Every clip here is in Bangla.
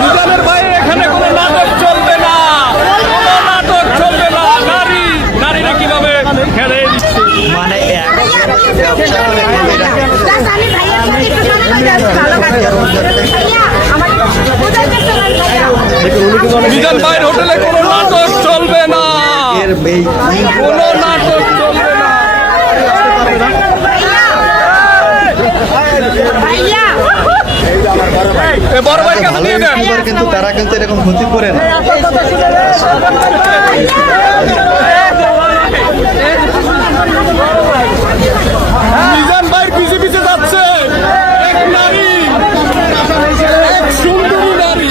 মিজানের ভাই এখানে কোনো নাটক চলবে না, কোনো নাটক চলবে না। নারীরা কিভাবে খেলে দিচ্ছে মানে মিজান ভাইয়ের হোটেলে কোনো নাটক চলবে না, কোনো নাটক চলবে না। বড় ভাই কাছে দিয়ে দেন। কিন্তু তারা কিন্তু এরকম ক্ষতি করে না। মিজান ভাইয়ের পিছে পিছে যাচ্ছে এক নারী, এক সুন্দরী নারী।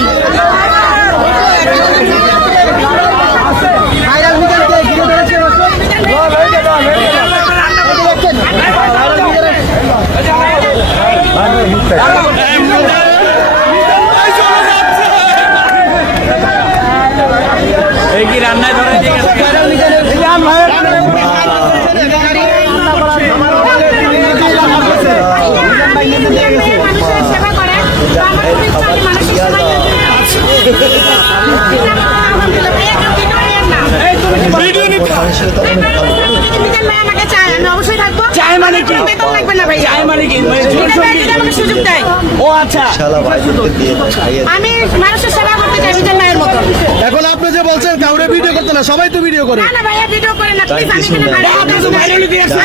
এই কি রান্নায় ধরে দিয়ে গেছে? চায় মানে কি? চায় মানে কি? সুযোগ দেয়। ও আচ্ছা, আমি মানুষের সেবা করতে চাই মিজান ভাইয়ের মতো। এখন আপনি যে বলছেন কাউরে ভিডিও করতে না, সবাই তো ভিডিও করে। না না ভাইয়া ভিডিও করে না প্লিজ, আমি ভাইরাল দিয়ে আসছে।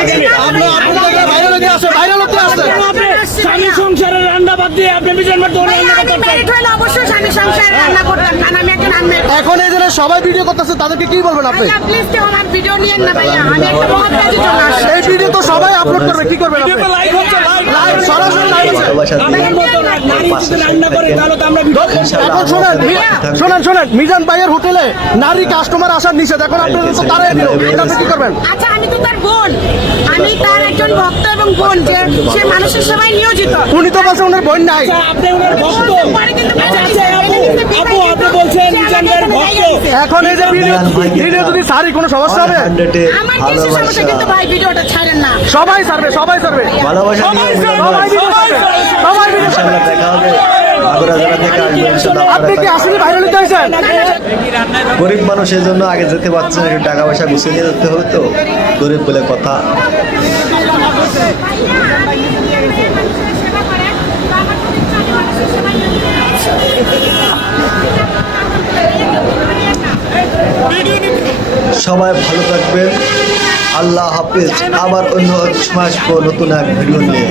স্বামী সংসারের রান্না বাদ দিয়ে আপনি মিজান ভাই দৌড়ে রান্না করতে চান। অবশ্যই স্বামী সংসার রান্না করতাম, কারণ আমি একজন আনমের। এখন এই যারা সবাই ভিডিও করতেছে তাদেরকে কি বলবেন আপনি? প্লিজ কেউ আমার ভিডিও নিয়েন না ভাইয়া, আমি একটা মহৎ কাজে চলে আসছি। এই ভিডিও তো সবাই আপলোড করবে, কি করবেন আপনি? লাইভ হচ্ছে, লাইভ সরাসরি লাইভ হচ্ছে। আমাদের মতো নারী যদি রান্না করে তাহলে তো আমরা ভিডিও করব। এখন শোনেন মিজান ভাইয়ের হোটেলে নারী কাস্টমার আসার নিষেধ, এখন আপনি তো তারাই দিল, এটা আপনি কি করবেন? আচ্ছা আমি তো তার বোন, আমি তার একজন ভক্ত এবং বোন, যে সে মানুষের সেবায় নিয়োজিত। উনি তো বলছেন ওনার বোন নাই। আপনি ওনার ভক্ত। পরে কিন্তু আচ্ছা আপু আপনি বলছেন মিজান ভাইয়ের ভক্ত। এখন এই যে ভিডিও যদি সারি কোনো সমস্যা হবে? আমার কিছু সমস্যা, কিন্তু ভাই ভিডিওটা ছাড়েন না। সবাই ছাড়বে, সবাই ছাড়বে। ভালোবাসা নিয়ে সবাই video ইনশাআল্লাহ দেখা হবে। আগ্রা জায়গা থেকে আসবেন ইনশাআল্লাহ। আপনি কি আসলে ভাইরাল হতে চাইছেন? গরিব মানুষের জন্য আগে যেতে পারছে না, একটু টাকা পয়সা গুছিয়ে নিয়ে যেতে হবে তো, গরিব বলে কথা। সবাই ভালো থাকবেন, আল্লাহ হাফেজ। আবার অন্য সময় আসবো নতুন এক ভিডিও নিয়ে।